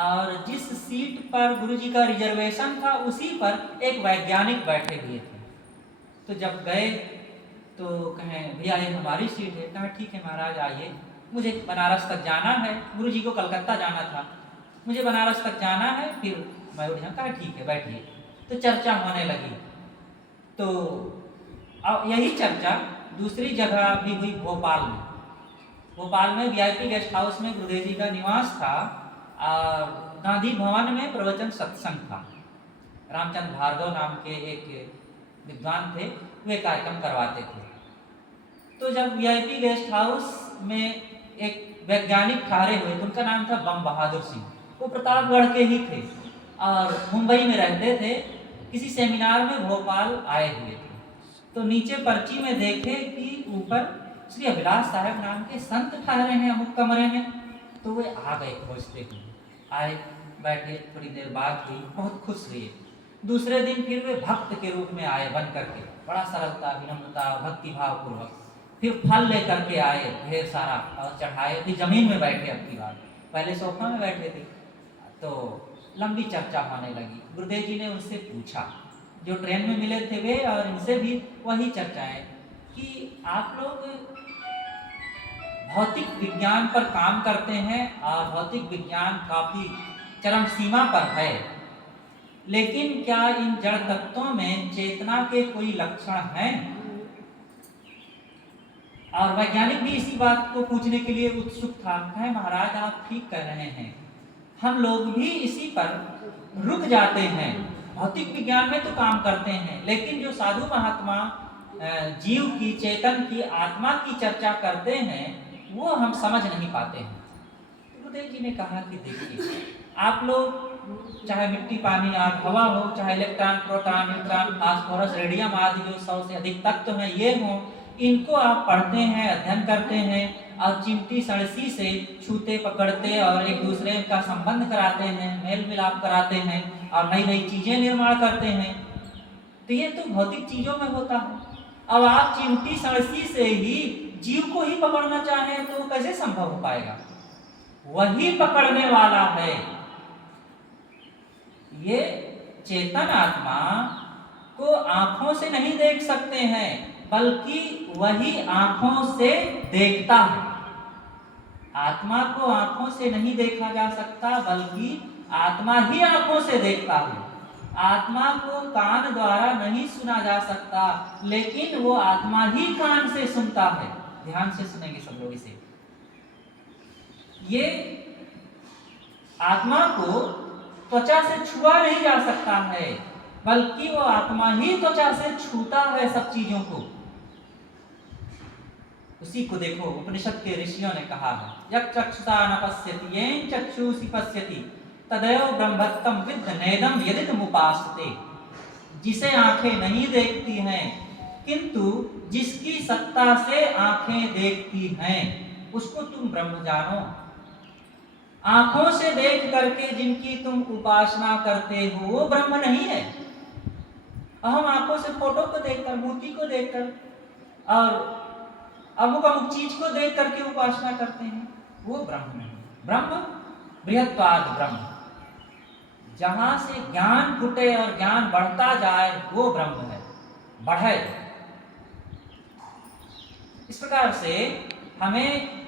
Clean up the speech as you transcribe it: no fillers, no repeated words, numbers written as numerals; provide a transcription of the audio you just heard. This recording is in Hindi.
और जिस सीट पर गुरुजी का रिजर्वेशन था उसी पर एक वैज्ञानिक बैठे हुए थे। तो जब गए तो कहें भैया ये हमारी सीट है। कहा ठीक है महाराज आइए, मुझे बनारस तक जाना है, गुरुजी को कलकत्ता जाना था, मुझे बनारस तक जाना है, फिर मैं उठ जाऊँ। कहा ठीक है बैठिए। तो चर्चा होने लगी। तो अब यही चर्चा दूसरी जगह भी हुई भोपाल में। भोपाल में वीआईपी गेस्ट हाउस में गुरुदेव जी का निवास था और गांधी भवन में प्रवचन सत्संग था। रामचंद्र भार्गव नाम के एक विद्वान थे, वे कार्यक्रम करवाते थे। तो जब वीआईपी गेस्ट हाउस में एक वैज्ञानिक ठहरे हुए थे, उनका नाम था बम बहादुर सिंह, वो प्रतापगढ़ के ही थे और मुंबई में रहते थे, किसी सेमिनार में भोपाल आए हुए थे। तो नीचे पर्ची में देखे कि ऊपर श्री अभिलाष साहब नाम के संत ठहरे हैं अमुक कमरे में। तो वे आ गए खोजते हुए, आए बैठे, थोड़ी देर बात हुई, बहुत खुश हुए। दूसरे दिन फिर वे भक्त के रूप में आए बन करके, बड़ा सरलता विनम्रता भक्ति भाव पूर्वक। फिर फल लेकर के आए ढेर सारा और चढ़ाए, फिर जमीन में बैठे। अब की बात, पहले सोफा में बैठे थे। तो लंबी चर्चा होने लगी। गुरुदेव जी ने उनसे पूछा, जो ट्रेन में मिले थे वे और इनसे भी वही चर्चाएं, कि आप लोग भौतिक विज्ञान पर काम करते हैं और भौतिक विज्ञान काफी चरम सीमा पर है, लेकिन क्या इन जड़ तत्वों में चेतना के कोई लक्षण हैं? और वैज्ञानिक भी इसी बात को पूछने के लिए उत्सुक था। कहे महाराज आप ठीक कह रहे हैं, हम लोग भी इसी पर रुक जाते हैं, भौतिक विज्ञान में तो काम करते हैं, लेकिन जो साधु महात्मा जीव की, चेतन की, आत्मा की चर्चा करते हैं वो हम समझ नहीं पाते हैं। तो गुरुदेव जी ने कहा कि देखिए, आप लोग चाहे मिट्टी पानी आग हवा हो, चाहे electron proton neutron phosphorus radium आदि जो 100 से अधिक तत्व हैं ये हों, इनको आप पढ़ते हैं, अध्ययन करते हैं और चिमटी सड़सी से छूते पकड़ते और एक दूसरे का संबंध कराते हैं, मेल मिलाप कराते हैं और नई नई चीजें निर्माण करते हैं। तो ये तो भौतिक चीजों में होता है। अब आप चिमटी सड़सी से ही जीव को ही पकड़ना चाहें तो कैसे संभव हो पाएगा? वही पकड़ने वाला है। ये चेतन आत्मा को आंखों से नहीं देख सकते हैं, बल्कि वही आंखों से देखता है। आत्मा को आंखों से नहीं देखा जा सकता, बल्कि आत्मा ही आंखों से देखता है। आत्मा को कान द्वारा नहीं सुना जा सकता, लेकिन वो आत्मा ही कान से सुनता है। ध्यान से सुनेंगे सब लोग इसे। ये आत्मा को त्वचा से छुआ नहीं जा सकता है, बल्कि वो आत्मा ही त्वचा से छूता है सब चीजों को। उसी को देखो, उपनिषद के ऋषियों ने कहा है, यक चक्षुषा न पश्यति येन चक्षुषि पश्यति तदेव ब्रह्मत्वं विद्ध नेदं यदिदमुपास्ते। जिसे आंखें नहीं देखती हैं किंतु जिसकी सत्ता से आंखें देखती हैं, उसको तुम ब्रह्म जानो। आंखों से देख करके जिनकी तुम उपासना करते हो वो ब्रह्म नहीं है। हम आंखों से फोटो को देखकर, मूर्ति को देखकर और अमुक अमुक चीज को देख करके उपासना करते हैं, वो ब्रह्म नहीं। ब्रह्म बृहत्वाद ब्रह्म, जहां से ज्ञान फूटे और ज्ञान बढ़ता जाए वो ब्रह्म है, बढ़े। इस प्रकार से हमें